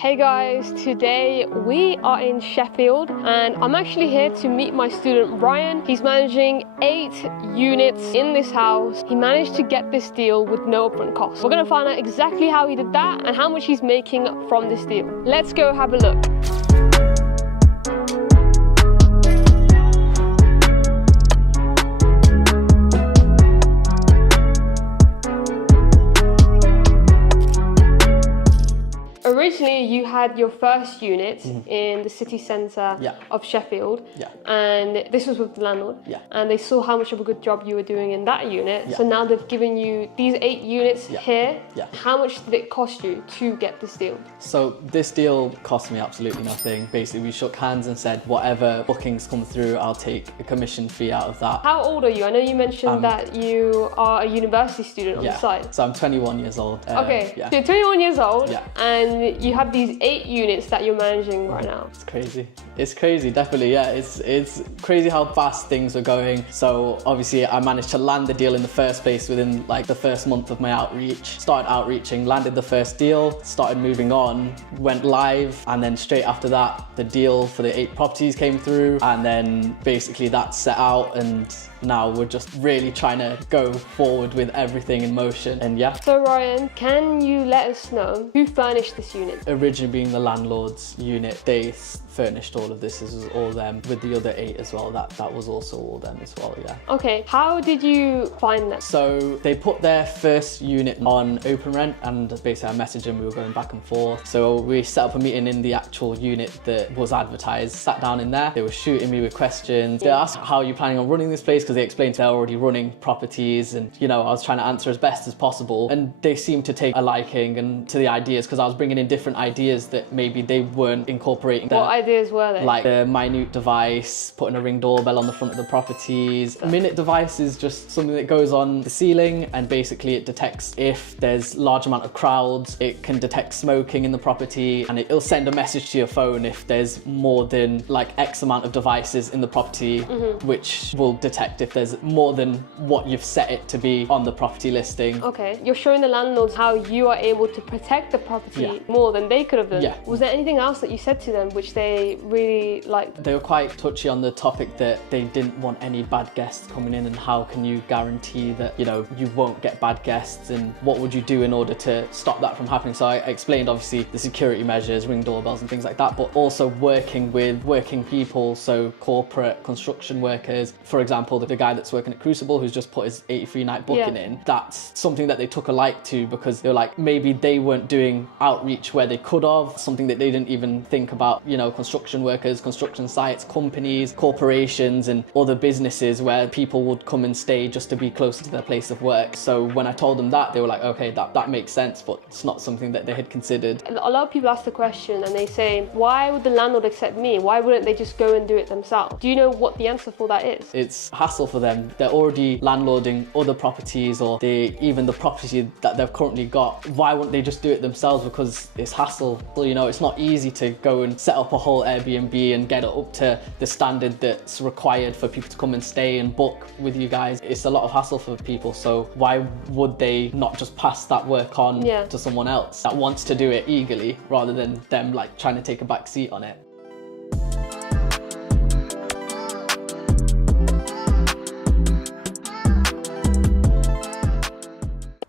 Hey guys, today we are in Sheffield and I'm actually here to meet my student Ryan. He's managing 8 units in this house. He managed to get this deal with no upfront cost. We're going to find out exactly how he did that and how much he's making from this deal. Let's go have a look. Originally, you had your first unit in the city centre of Sheffield, and this was with the landlord, and they saw how much of a good job you were doing in that unit, so now they've given you these 8 units here. How much did it cost you to get this deal? So this deal cost me absolutely nothing. Basically, we shook hands and said, whatever bookings come through, I'll take a commission fee out of that. How old are you? I know you mentioned that you are a university student on the side. So I'm 21 years old. Okay, so you're 21 years old, and you have these 8 units that you're managing right now. It's crazy. It's crazy, definitely, yeah. It's crazy how fast things are going. So obviously I managed to land the deal in the first place within like the first month of my outreach. Started outreaching, landed the first deal, started moving on, went live, and then straight after that, the deal for the 8 properties came through, and then basically that set out, and now we're just really trying to go forward with everything in motion, and So Ryan, can you let us know who furnished this unit? Originally being the landlord's unit, they furnished all of this. This was all them, with the other 8 as well. That was also all them as well, Okay, how did you find them? So they put their first unit on open rent, and basically I messaged them, we were going back and forth. So we set up a meeting in the actual unit that was advertised, sat down in there. They were shooting me with questions. They asked, how are you planning on running this place? Because they explained they're already running properties, and I was trying to answer as best as possible. And they seemed to take a liking and to the ideas, because I was bringing in different ideas that maybe they weren't incorporating. What ideas were they? Like the minute device, putting a Ring doorbell on the front of the properties. A minute device is just something that goes on the ceiling, and basically it detects if there's large amount of crowds. It can detect smoking in the property, and it'll send a message to your phone if there's more than like X amount of devices in the property, which will detect if there's more than what you've set it to be on the property listing. Okay, you're showing the landlords how you are able to protect the property more than they could have done. Was there anything else that you said to them which they really liked? They were quite touchy on the topic that they didn't want any bad guests coming in, and how can you guarantee that you won't get bad guests, and what would you do in order to stop that from happening. So I explained obviously the security measures, Ring doorbells and things like that, but also working with working people, so corporate construction workers. For example, the guy that's working at Crucible, who's just put his 83 night booking in, that's something that they took a like to, because they were like, maybe they weren't doing outreach where they could have, something that they didn't even think about, construction workers, construction sites, companies, corporations and other businesses where people would come and stay just to be closer to their place of work. So when I told them that, they were like, okay, that makes sense, but it's not something that they had considered. A lot of people ask the question and they say, why would the landlord accept me? Why wouldn't they just go and do it themselves? Do you know what the answer for that is? It's hassle for them. They're already landlording other properties, or even the property that they've currently got. Why wouldn't they just do it themselves? Because it's hassle. Well, it's not easy to go and set up a whole Airbnb and get it up to the standard that's required for people to come and stay and book with you guys. It's a lot of hassle for people. So why would they not just pass that work on to someone else that wants to do it eagerly, rather than them like trying to take a back seat on it?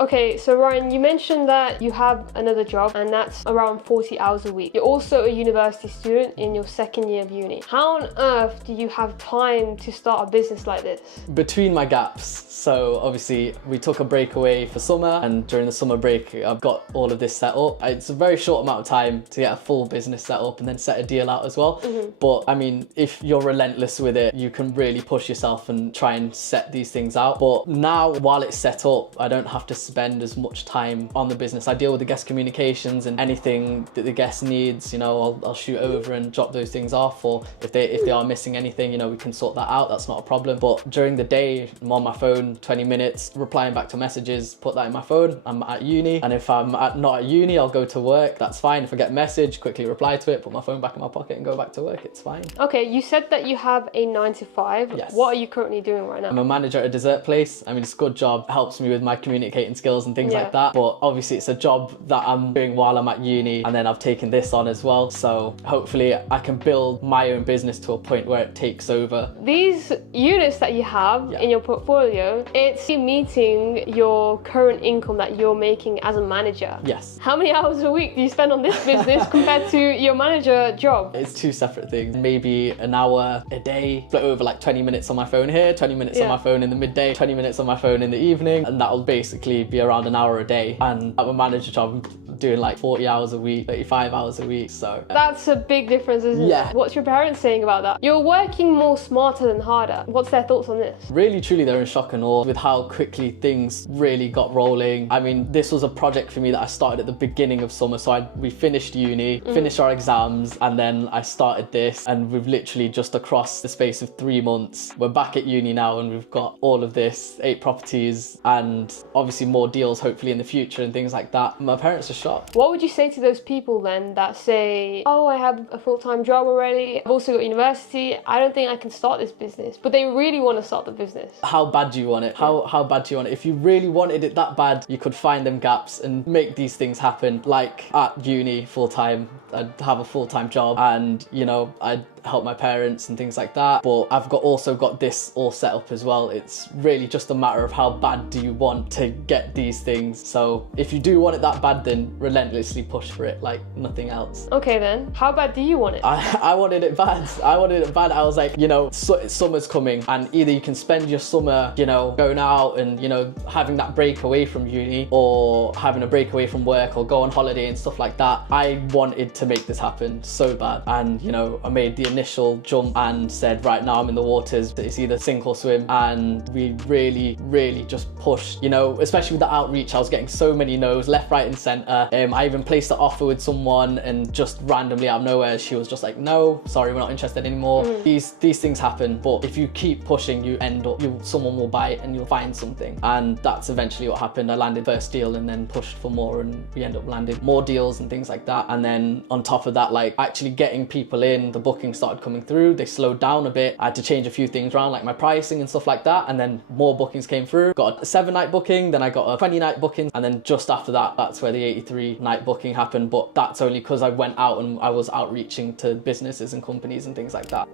Okay, so Ryan, you mentioned that you have another job and that's around 40 hours a week. You're also a university student in your second year of uni. How on earth do you have time to start a business like this? Between my gaps. So obviously we took a break away for summer, and during the summer break I've got all of this set up. It's a very short amount of time to get a full business set up and then set a deal out as well. But I mean, if you're relentless with it, you can really push yourself and try and set these things out. But now, while it's set up, I don't have to spend as much time on the business. I deal with the guest communications, and anything that the guest needs, I'll shoot over and drop those things off, or if they are missing anything, we can sort that out. That's not a problem. But during the day, I'm on my phone 20 minutes replying back to messages, put that in my phone. I'm at uni, and if I'm not at uni, I'll go to work. That's fine. If I get a message, quickly reply to it, put my phone back in my pocket and go back to work. It's fine. Okay, you said that you have a 9 to 5. Yes. What are you currently doing right now? I'm a manager at a dessert place. I mean, it's a good job. It helps me with my communicating skills and things Yeah. like that. But obviously it's a job that I'm doing while I'm at uni, and then I've taken this on as well. So hopefully I can build my own business to a point where it takes over. These units that you have in your portfolio, it's meeting your current income that you're making as a manager. Yes. How many hours a week do you spend on this business compared to your manager job? It's two separate things. Maybe an hour a day, split over like 20 minutes on my phone here, 20 minutes on my phone in the midday, 20 minutes on my phone in the evening, and that'll basically be around an hour a day. And at my manager job, I'm doing like 40 hours a week, 35 hours a week, so. That's a big difference, isn't Yeah. it? What's your parents saying about that? You're working more smarter than harder. What's their thoughts on this? Really, truly, they're in shock and awe with how quickly things really got rolling. I mean, this was a project for me that I started at the beginning of summer. So we finished uni, finished our exams, and then I started this. And we've literally just across the space of 3 months, we're back at uni now, and we've got all of this, 8 properties, and obviously more deals hopefully in the future and things like that. My parents are shocked. What would you say to those people then that say, oh, I have a full-time job already, I've also got university, I don't think I can start this business, but they really want to start the business? How bad do you want it? How bad do you want it? If you really wanted it that bad, you could find them gaps and make these things happen. Like at uni full-time, I'd have a full-time job, and you know, I'd help my parents and things like that, but I've also got this all set up as well. It's really just a matter of how bad do you want to get these things. So if you do want it that bad, then relentlessly push for it like nothing else. Okay then, how bad do you want it? I wanted it bad. I wanted it bad. I was like, you know, summer's coming, and either you can spend your summer, you know, going out and, you know, having that break away from uni, or having a break away from work, or go on holiday and stuff like that. I wanted to make this happen so bad, and you know, I made the initial jump and said, right now I'm in the waters, it's either sink or swim. And we really just pushed, you know, especially with the outreach. I was getting so many no's left, right and center. I even placed an offer with someone, and just randomly out of nowhere she was just like, no, sorry, we're not interested anymore. These things happen, but if you keep pushing, you end up, someone will buy it and you'll find something. And that's eventually what happened. I landed first deal and then pushed for more, and we end up landing more deals and things like that. And then on top of that, like actually getting people in, the bookings started coming through. They slowed down a bit. I had to change a few things around, like my pricing and stuff like that, and then more bookings came through. Got a 7-night booking, then I got a 20-night booking, and then just after that, that's where the 83-night booking happened. But that's only because I went out and I was outreaching to businesses and companies and things like that.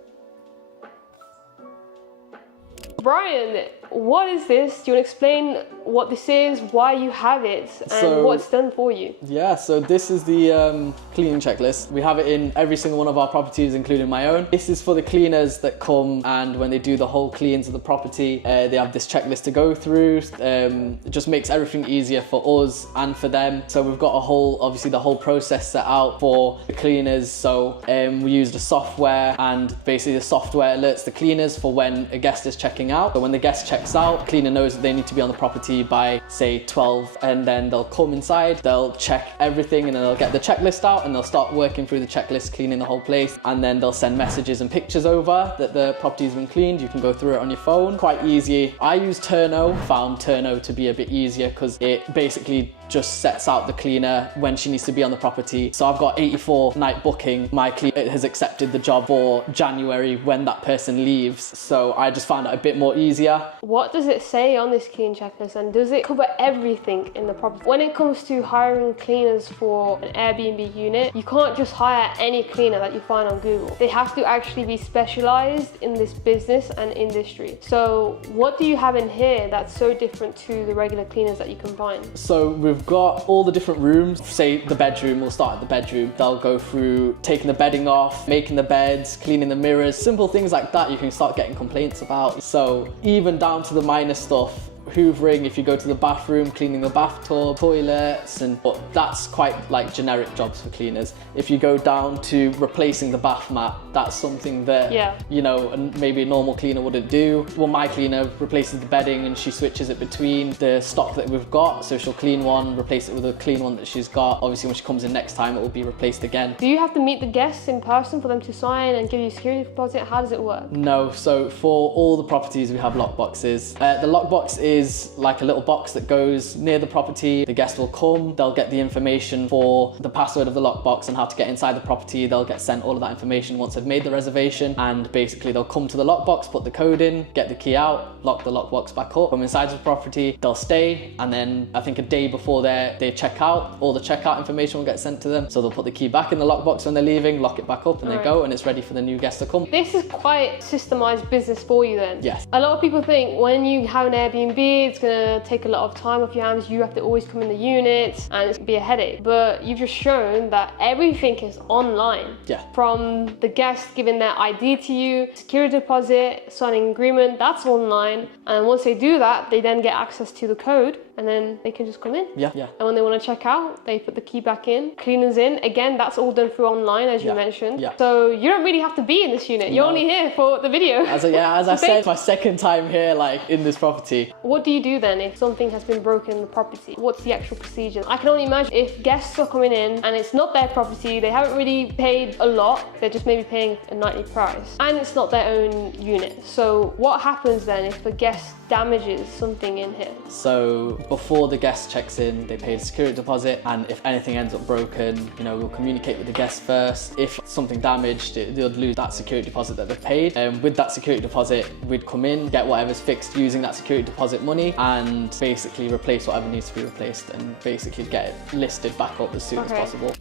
Brian, what is this? Do you want to explain what this is, why you have it, and what it's done for you? Yeah, so this is the cleaning checklist. We have it in every single one of our properties, including my own. This is for the cleaners that come, and when they do the whole cleans of the property, they have this checklist to go through. It just makes everything easier for us and for them. So we've got obviously the whole process set out for the cleaners. So we used a software, and basically the software alerts the cleaners for when a guest is checking out. So when the guest checks out, the cleaner knows that they need to be on the property by say 12, and then they'll come inside, they'll check everything, and then they'll get the checklist out, and they'll start working through the checklist, cleaning the whole place, and then they'll send messages and pictures over that the property's been cleaned. You can go through it on your phone, quite easy. I use Turno, found Turno to be a bit easier because it basically just sets out the cleaner when she needs to be on the property. So I've got 84-night booking. My cleaner has accepted the job for January when that person leaves. So I just found it a bit more easier. What does it say on this clean checklist, and does it cover everything in the property? When it comes to hiring cleaners for an Airbnb unit, you can't just hire any cleaner that you find on Google. They have to actually be specialized in this business and industry. So what do you have in here that's so different to the regular cleaners that you can find? So we've got all the different rooms. Say the bedroom, we'll start at the bedroom. They'll go through taking the bedding off, making the beds, cleaning the mirrors, simple things like that you can start getting complaints about. So even down to the minor stuff, hoovering, if you go to the bathroom, cleaning the bathtub, toilets, but that's quite like generic jobs for cleaners. If you go down to replacing the bath mat, that's something that, you know, and maybe a normal cleaner wouldn't do. Well, my cleaner replaces the bedding and she switches it between the stock that we've got. So she'll clean one, replace it with a clean one that she's got. Obviously, when she comes in next time, it will be replaced again. Do you have to meet the guests in person for them to sign and give you a security deposit? How does it work? No, so for all the properties, we have lockboxes. The lockbox is like a little box that goes near the property. The guest will come, they'll get the information for the password of the lockbox and how to get inside the property. They'll get sent all of that information once they've made the reservation, and basically they'll come to the lockbox, put the code in, get the key out, lock the lockbox back up, come inside the property, they'll stay, and then I think a day before they check out, all the checkout information will get sent to them. So they'll put the key back in the lockbox when they're leaving, lock it back up, and they go, and it's ready for the new guest to come. This is quite systemized business for you then. Yes. A lot of people think when you have an Airbnb, it's gonna take a lot of time off your hands. You have to always come in the unit, and it's gonna be a headache. But you've just shown that everything is online. Yeah. From the guest giving their ID to you, security deposit, signing agreement, that's online. And once they do that, they then get access to the code, and then they can just come in. Yeah. And when they want to check out, they put the key back in, cleaners in. Again, that's all done through online, as you mentioned. Yeah. So you don't really have to be in this unit. You're only here for the video. As I said, my second time here, like in this property. What do you do then if something has been broken in the property? What's the actual procedure? I can only imagine if guests are coming in and it's not their property, they haven't really paid a lot, they're just maybe paying a nightly price, and it's not their own unit. So what happens then if a guest damages something in here? So before the guest checks in, they pay a security deposit, and if anything ends up broken, we'll communicate with the guest first. If something damaged, they'll lose that security deposit that they've paid. And with that security deposit, we'd come in, get whatever's fixed using that security deposit money, and basically replace whatever needs to be replaced, and basically get it listed back up as soon as possible.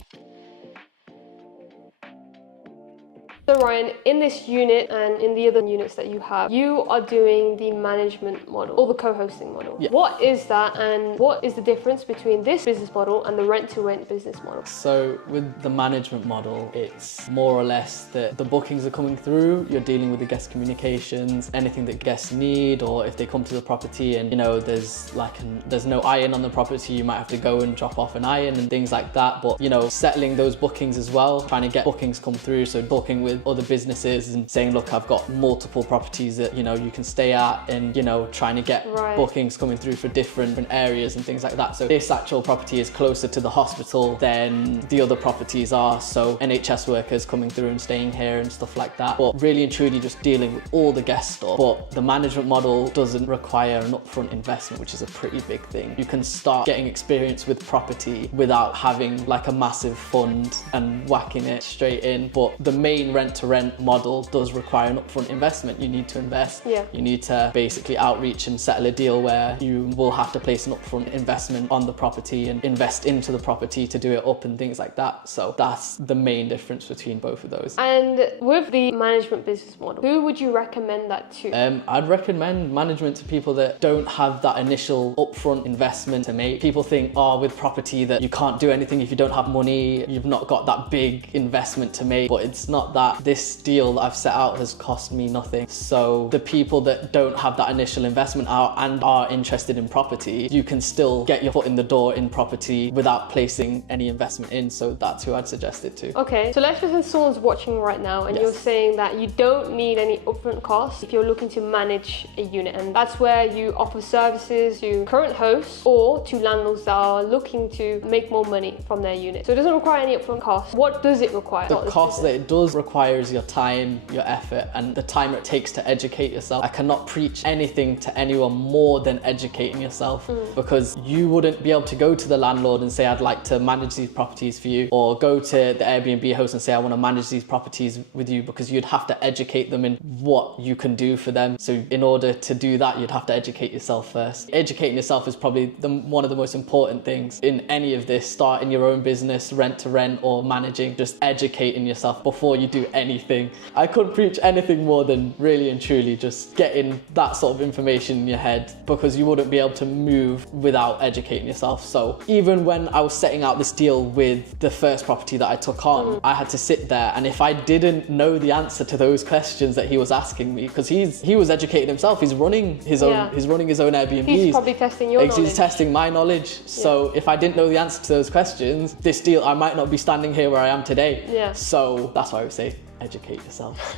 So Ryan, in this unit and in the other units that you have, you are doing the management model or the co-hosting model. Yeah. What is that, and what is the difference between this business model and the rent-to-rent business model? So with the management model, it's more or less that the bookings are coming through, you're dealing with the guest communications, anything that guests need, or if they come to the property and there's no iron on the property, you might have to go and drop off an iron and things like that. But settling those bookings as well, trying to get bookings come through, so talking with other businesses and saying, look, I've got multiple properties that you can stay at, and trying to get bookings coming through for different areas and things like that. So this actual property is closer to the hospital than the other properties are, so NHS workers coming through and staying here and stuff like that. But really and truly just dealing with all the guest stuff. But the management model doesn't require an upfront investment, which is a pretty big thing. You can start getting experience with property without having like a massive fund and whacking it straight in. But the main rent-to-rent model does require an upfront investment. You need to invest. Yeah. You need to basically outreach and settle a deal where you will have to place an upfront investment on the property and invest into the property to do it up and things like that. So that's the main difference between both of those. And with the management business model, who would you recommend that to? I'd recommend management to people that don't have that initial upfront investment to make. People think, with property that you can't do anything if you don't have money, you've not got that big investment to make, but it's not that. This deal that I've set out has cost me nothing. So the people that don't have that initial investment are interested in property, you can still get your foot in the door in property without placing any investment in. So that's who I'd suggest it to. Okay, so let's pretend someone's watching right now and you're saying that you don't need any upfront costs if you're looking to manage a unit, and that's where you offer services to current hosts or to landlords that are looking to make more money from their unit. So it doesn't require any upfront costs. What does it require? The cost that it does require is your time, your effort, and the time it takes to educate yourself. I cannot preach anything to anyone more than educating yourself, because you wouldn't be able to go to the landlord and say, I'd like to manage these properties for you, or go to the Airbnb host and say, I want to manage these properties with you, because you'd have to educate them in what you can do for them. So in order to do that, you'd have to educate yourself first. Educating yourself is probably one of the most important things in any of this. Starting your own business, rent to rent or managing, just educating yourself before you do anything. I couldn't preach anything more than really and truly just getting that sort of information in your head, because you wouldn't be able to move without educating yourself. So even when I was setting out this deal with the first property that I took on, I had to sit there, and if I didn't know the answer to those questions that he was asking me, because he was educating himself, he's running his own Airbnbs. He's probably testing your knowledge. He's testing my knowledge. So if I didn't know the answer to those questions, this deal, I might not be standing here where I am today. Yeah. So that's why I would say educate yourself.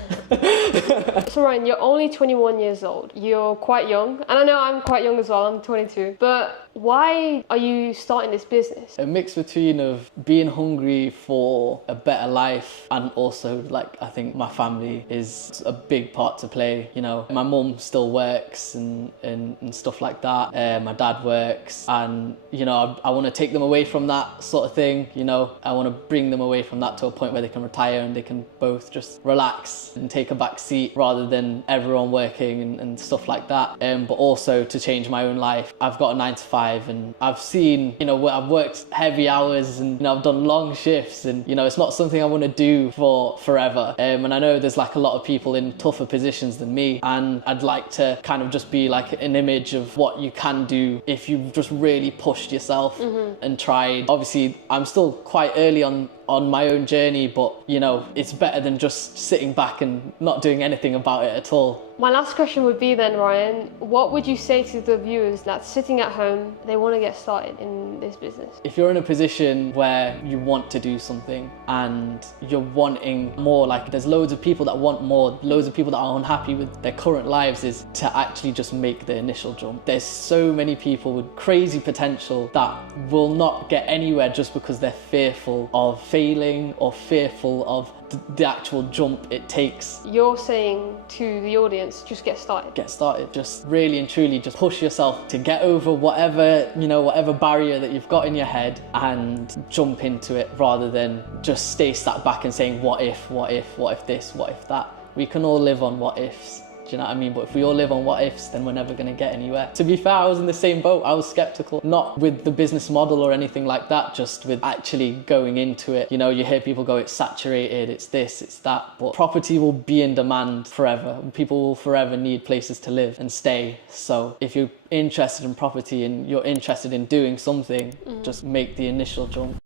So Ryan, you're only 21 years old. You're quite young, and I know I'm quite young as well. I'm 22. But Why are you starting this business? A mix between of being hungry for a better life and also like I think my family is a big part to play. You know, my mum still works and stuff like that. My dad works, and you know, I want to take them away from that sort of thing. You know, I want to bring them away from that to a point where they can retire and they can both just relax and take a back seat rather than everyone working and stuff like that. But also to change my own life. I've got a 9 to 5 and I've seen, you know, I've worked heavy hours and, you know, I've done long shifts and, you know, it's not something I want to do for forever. And I know there's like a lot of people in tougher positions than me, and I'd like to kind of just be like an image of what you can do if you've just really pushed yourself and tried. Obviously, I'm still quite early on my own journey, but you know, it's better than just sitting back and not doing anything about it at all. My last question would be then, Ryan, what would you say to the viewers that's sitting at home, they want to get started in this business? If you're in a position where you want to do something and you're wanting more, like there's loads of people that want more, loads of people that are unhappy with their current lives, is to actually just make the initial jump. There's so many people with crazy potential that will not get anywhere just because they're fearful of failing or fearful of the actual jump it takes. You're saying to the audience, just get started. Get started. Just really and truly just push yourself to get over whatever, you know, whatever barrier that you've got in your head and jump into it rather than just stay sat back and saying, what if this, what if that. We can all live on what ifs. Do you know what I mean? But if we all live on what ifs, then we're never going to get anywhere. To be fair, I was in the same boat. I was skeptical, not with the business model or anything like that, just with actually going into it. You know, you hear people go, it's saturated, it's this, it's that, but property will be in demand forever. People will forever need places to live and stay. So if you're interested in property and you're interested in doing something, just make the initial jump.